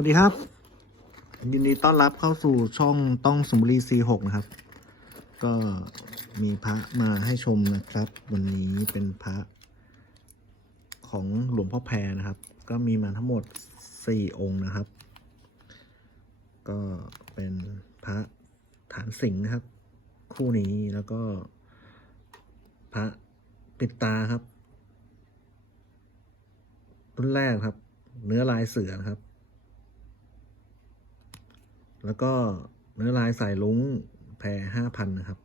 วัสดีครับ ยินดีต้อนรับเข้าสู่ช่องต้องสมบุรี C6 นะครับ ก็มีพระมาให้ชมนะครับ วันนี้เป็นพระ ของหลวงพ่อแพรนะครับ ก็มีมาทั้งหมด 4 องค์นะครับ ก็เป็นพระฐานสิงห์นะครับ คู่นี้แล้วก็ พระปิดตาครับรุ่นแรกครับ เนื้อลายเสือนะครับ แล้วก็เนื้อลายสายลุงแพรห้าพันนะครับ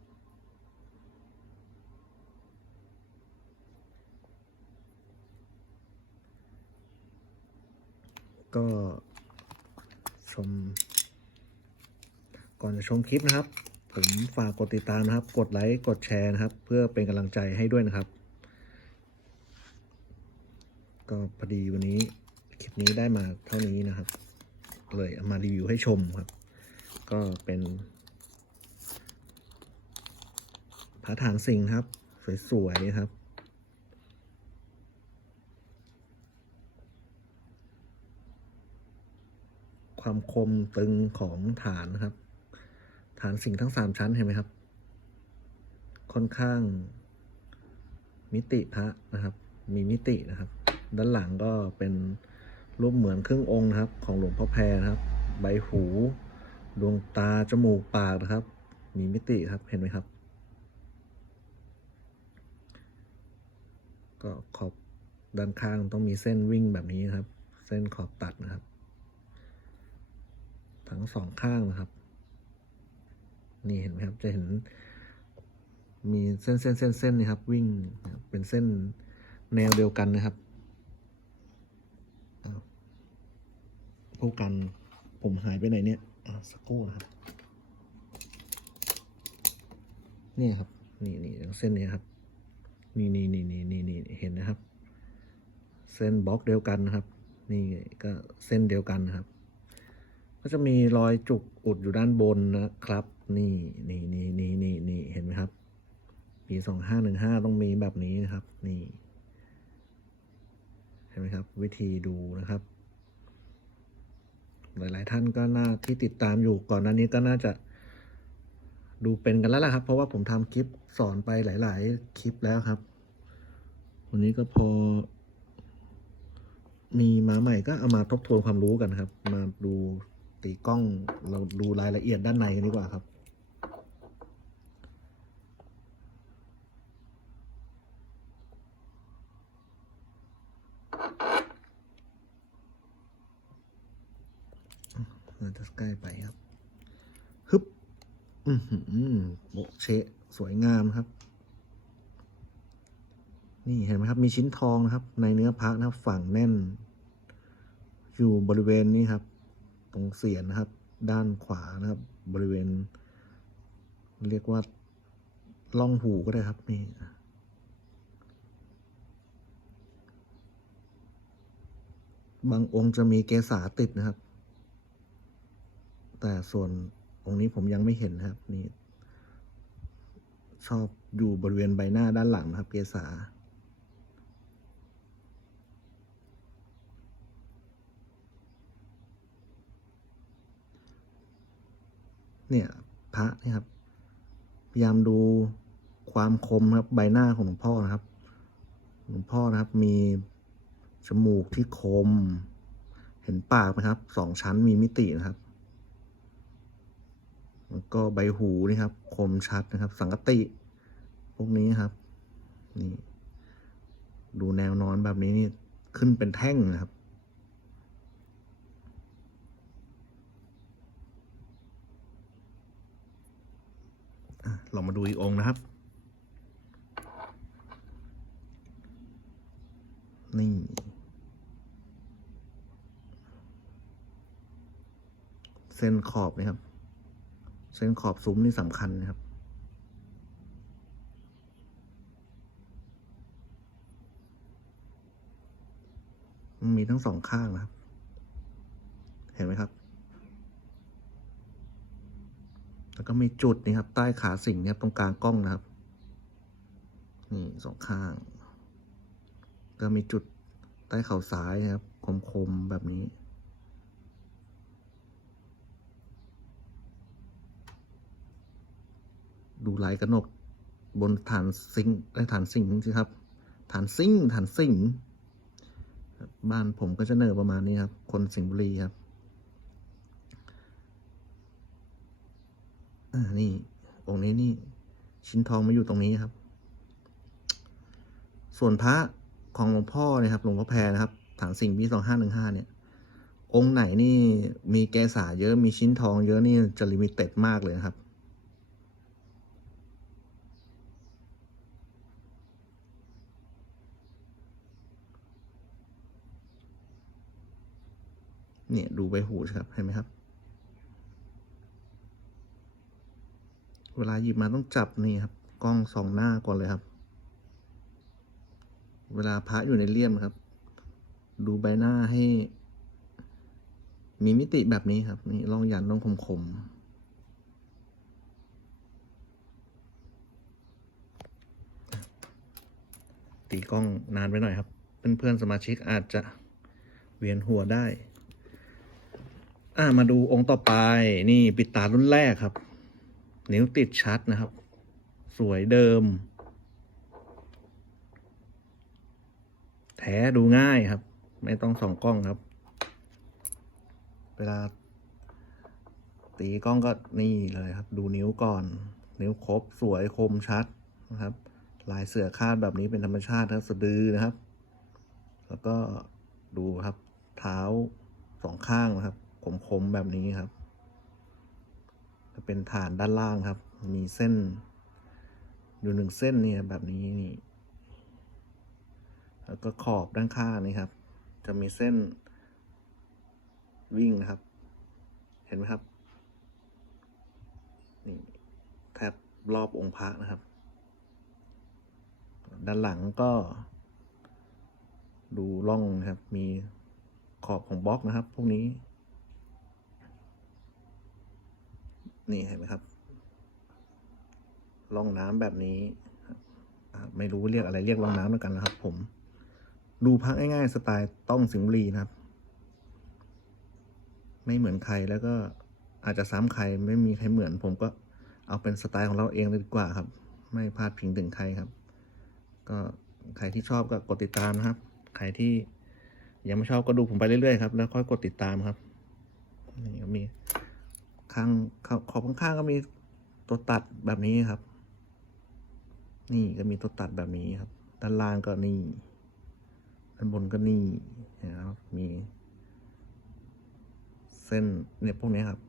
ก็ชม ก่อนจะชมคลิปนะครับ ผมฝากกดติดตามนะครับ กดไลค์กดแชร์นะครับ เพื่อเป็นกำลังใจให้ด้วยนะครับ ก็พอดีวันนี้คลิปนี้ได้มาเท่านี้นะครับ เลยเอามารีวิวให้ชมครับ ก็เป็นพระฐานสิงห์ครับ สวยๆครับ ความคมตึงของฐานครับ ฐานสิงห์ทั้งสามชั้นเห็นไหมครับ ค่อนข้างมิติพระนะครับ มีมิตินะครับ ด้านหลังก็เป็นรูปเหมือนครึ่งองค์นะครับ ของหลวงพ่อแพรครับ ใบหู ดวงตา จมูก ปากนะครับ มีมิติครับ เห็นไหมครับ ก็ขอบด้านข้างต้องมีเส้นวิ่งแบบนี้นะครับ เส้นขอบตัดนะครับ ทั้งสองข้างนะครับ นี่เห็นไหมครับ จะเห็น มีเส้นเส้นเส้นเส้นนี่ครับ วิ่งเป็นเส้นแนวเดียวกันนะครับอ้าวผู้กันผมหายไปไหนเนี่ย สักครู่นะครับเนี่ยครับ นี่นี่เส้นนี้ครับ นี่นี่นี่นี่นี่นี่เห็นนะครับ เส้นบล็อกเดียวกันนะครับ นี่ก็เส้นเดียวกันนะครับ ก็จะมีรอยจุกอุดอยู่ด้านบนนะครับ นี่นี่นี่นี่นี่นี่เห็นไหมครับปีสองห้าหนึ่งห้าต้องมีแบบนี้นะครับ นี่ เห็นไหมครับ วิธีดูนะครับ หลายๆท่านก็น่าที่ติดตามอยู่ก่อนหน้านี้ก็น่าจะดูเป็นกันแล้วล่ะครับ เพราะว่าผมทำคลิปสอนไปหลาย ๆ คลิปแล้วครับ วันนี้ก็พอ มีมาใหม่ก็เอามาทบทวนความรู้กันครับ มาดูตีกล้องเราดูรายละเอียดด้านในกันดีกว่าครับ เราจะใกล้ไปครับ ฮึบ อือหือ โบะเชะสวยงามครับ นี่เห็นไหมครับ มีชิ้นทองนะครับ ในเนื้อพระนะครับ ฝั่งแน่น อยู่บริเวณนี้ครับ ตรงเสียนนะครับ ด้านขวานะครับ บริเวณ เรียกว่าล่องหูก็ได้ครับนี่บางองค์จะมีเกสาติดนะครับ แต่ส่วนองค์นี้ผมยังไม่เห็นนะครับ นี่ ชอบอยู่บริเวณใบหน้าด้านหลังนะครับ เกษาเนี่ยพระนี่ครับ พยายามดูความคมครับใบหน้าของหลวงพ่อนะครับ หลวงพ่อนะครับมีจมูกที่คม เห็นปากไหมครับสองชั้นมีมิตินะครับ แล้วก็ใบหูนี่ครับ คมชัดนะครับ สังกติ พวกนี้ครับ นี่ ดูแนวนอนแบบนี้นี่ขึ้นเป็นแท่งนะครับลองมาดูอีกองนะครับ นี่เส้นขอบนะครับ เส้นขอบซุ้มนี่สำคัญนะครับ มีทั้งสองข้างนะครับ เห็นไหมครับ แล้วก็มีจุดนี่ครับ ใต้ขาสิงห์นะครับตรงกลางกล้องนะครับ นี่สองข้าง ก็มีจุดใต้เข่าซ้ายนะครับ คมๆแบบนี้ ดูลายกระหนก บนฐานซิงไอ้ฐานสิงสิครับ ฐานซิงฐานสิงบ้านผมก็จะเนอประมาณนี้ครับ คนสิงห์บุรีครับอ่านี่องค์นี้นี่ ชิ้นทองมาอยู่ตรงนี้ครับ ส่วนพระของหลวงพ่อเนี่ยครับหลวงพ่อแพรนะครับ ฐานสิงห์ปีสองห้าหนึ่งห้าเนี่ย องค์ไหนนี่มีแกษาเยอะมีชิ้นทองเยอะนี่จะลิมิเต็ดมากเลยนะครับ เนี่ยดูใบหูครับเห็นไหมครับ เวลาหยิบมาต้องจับนี่ครับ กล้องสองหน้าก่อนเลยครับ เวลาพระอยู่ในเลี่ยมครับ ดูใบหน้าให้ มีมิติแบบนี้ครับ นี่ลองยันต้องคมคมๆตีกล้องนานไปหน่อยครับ เพื่อนๆสมาชิกอาจจะเวียนหัวได้ อ่ามาดูองค์ต่อไปนี่ปิดตารุ่นแรกครับ นิ้วติดชัดนะครับ สวยเดิม แท้ดูง่ายครับ ไม่ต้องส่องกล้องครับ เวลา ตีกล้องก็นี่เลยครับ ดูนิ้วก่อน นิ้วครบสวยคมชัดนะครับ ลายเสือคาดแบบนี้เป็นธรรมชาติครับสะดือนะครับ แล้วก็ดูครับ เท้าสองข้างนะครับ คมๆแบบนี้ครับ จะเป็นฐานด้านล่างครับ มีเส้น อยู่หนึ่งเส้นเนี่ยแบบนี้นี่ แล้วก็ขอบด้านข้างนี่ครับ จะมีเส้นวิ่งนะครับ เห็นไหมครับ นี่แทบรอบองค์พระนะครับ ด้านหลังก็ ดูร่องนะครับ มีขอบของบล็อกนะครับ พวกนี้ นี่เห็นไหมครับร่องน้ำแบบนี้ไม่รู้เรียกอะไรเรียกร่องน้ำแล้วกันนะครับ ผม ดูพักง่ายๆสไตล์ต้องสิงห์บุรีนะครับ ไม่เหมือนใครแล้วก็อาจจะซ้ำใครไม่มีใครเหมือน ผมก็เอาเป็นสไตล์ของเราเองเลยดีกว่าครับ ไม่พลาดพิงถึงใครครับ ก็ใครที่ชอบก็กดติดตามนะครับ ใครที่ยังไม่ชอบก็ดูผมไปเรื่อยๆครับ แล้วค่อยกดติดตามครับนี่ก็มี ข้างขอบข้างๆก็มีตัวตัดแบบนี้ครับ นี่ก็มีตัวตัดแบบนี้ครับ ด้านล่างก็นี่ ด้านบนก็นี่นะครับ มี เส้นเนี่ยพวกนี้ครับ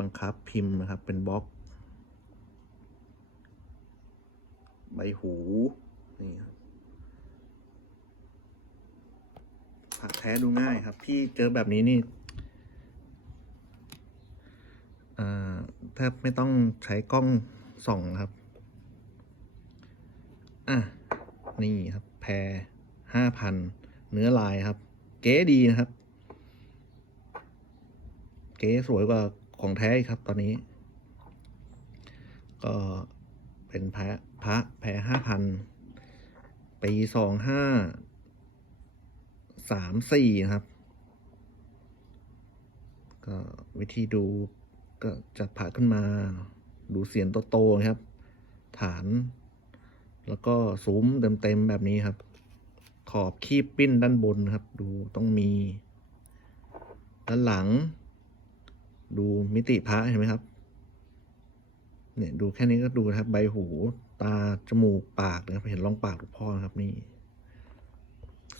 บังคับพิมพ์นะครับ เป็นบล็อก ใบหู นี่ครับผักแท้ดูง่ายครับ พี่เจอแบบนี้นี่อ่า แทบไม่ต้องใช้กล้องส่องครับ อะ นี่ครับ แพรห้าพันเนื้อลายครับ เก๋ดีนะครับ เก๋สวยกว่าของแท้ครับตอนนี้ ก็เป็นพระพระแพรห้าพันปีสองห้าสามสี่นะครับ ก็วิธีดู ก็จับผ่าขึ้นมาดูเสียงโตๆนะครับ ฐาน แล้วก็ซุ้มเต็มๆแบบนี้ครับ ขอบคีบปิ้นด้านบนครับ ดูต้องมี ด้านหลัง ดูมิติพระเห็นไหมครับ เนี่ยดูแค่นี้ก็ดูครับ ใบหูตาจมูกปากนะครับเห็นร่องปากหลวงพ่อนะครับนี่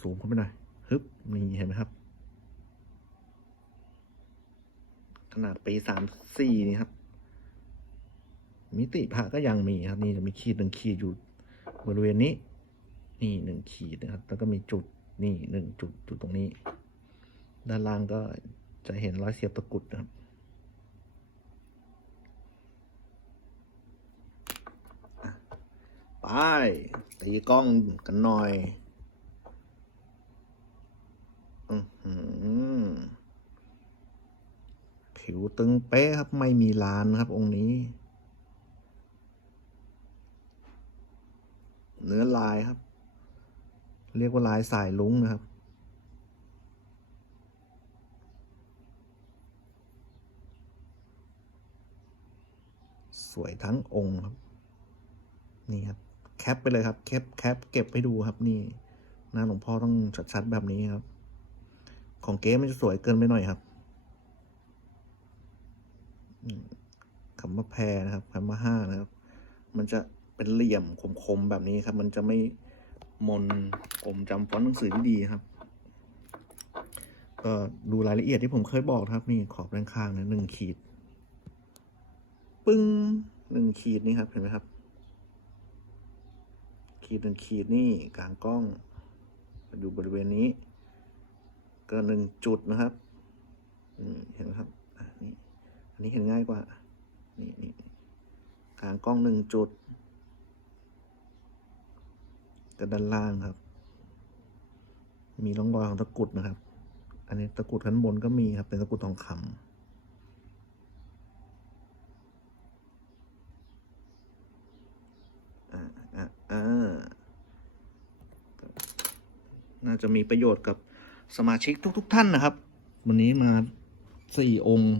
สูงเข้าไปหน่อยฮึบนี่เห็นไหมครับ ขนาดปีสามสี่นี่ครับ มิติพระก็ยังมีครับ นี่จะมีขีดหนึ่งขีดอยู่บริเวณนี้ นี่หนึ่งขีดนะครับ แล้วก็มีจุดนี่หนึ่งจุดจุดตรงนี้ ด้านล่างก็จะเห็นรอยเสียบตะกุดนะครับไปตีกล้องกันหน่อย อือหือผิว ตึงเป๊ะครับไม่มีลานครับองค์นี้ เนื้อลายครับ เรียกว่าลายสายลุ้งนะครับ สวยทั้งองค์ครับ นี่ครับ แคปไปเลยครับ แคปแคปเก็บให้ดูครับนี่หน้าหลวงพ่อต้องชัดๆแบบนี้ครับ ของเก๊มันจะสวยเกินไปหน่อยครับ คำว่าแพรนะครับคำว่าห้านะครับ มันจะเป็นเหลี่ยมคมๆแบบนี้ครับ มันจะไม่มนผมจำฟอนต์หนังสือที่ดีครับก็ดูรายละเอียดที่ผมเคยบอกนะครับ นี่ขอบด้านข้างนะหนึ่งขีด ปึ้งหนึ่งขีดนี่ครับเห็นไหมครับ ขีดหนึ่งขีดนี่กลางกล้องอยู่บริเวณนี้ ก็หนึ่งจุดนะครับเห็นไหมครับ อันนี้เห็นง่ายกว่า นี่นี่กลางกล้องหนึ่งจุดก็ด้านล่างครับ มีร่องรอยของตะกุดนะครับ อันนี้ตะกุดขั้นบนก็มีครับ เป็นตะกุดทองคำอ่าอ่าอ่าน่าจะมีประโยชน์กับสมาชิกทุก ๆ ท่านนะครับ วันนี้มาสี่องค์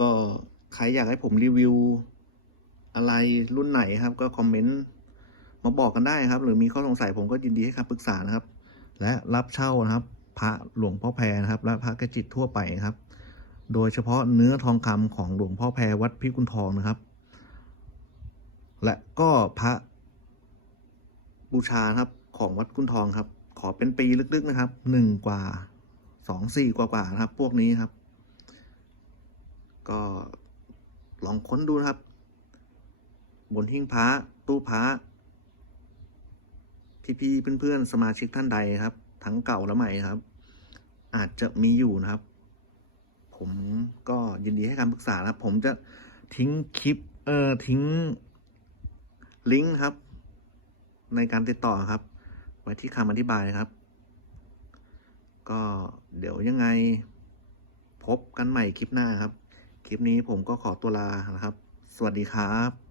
ก็ใครอยากให้ผมรีวิวอะไรรุ่นไหนครับ ก็คอมเมนต์มาบอกกันได้ครับ หรือมีข้อสงสัยผมก็ยินดีให้คำปรึกษานะครับ และรับเช่านะครับ พระหลวงพ่อแพรนะครับ และพระกระจิตทั่วไปครับ โดยเฉพาะเนื้อทองคำของหลวงพ่อแพรวัดพิกุลทองนะครับ และก็พระบูชาครับของวัดกุนทองครับ ขอเป็นปีลึกๆนะครับหนึ่งกว่าสองสี่กว่าๆนะครับ พวกนี้ครับ ก็ลองค้นดูนะครับ บนหิ้งพระตู้พระพี่ๆเพื่อนๆสมาชิกท่านใดครับ ทั้งเก่าและใหม่ครับ อาจจะมีอยู่นะครับ ผมก็ยินดีให้คำปรึกษาครับ ผมจะทิ้งคลิปเอ่อทิ้งลิงก์ครับ ในการติดต่อครับ ไว้ที่คำอธิบายครับ ก็เดี๋ยวยังไงพบกันใหม่คลิปหน้าครับ คลิปนี้ผมก็ขอตัวลานะครับ สวัสดีครับ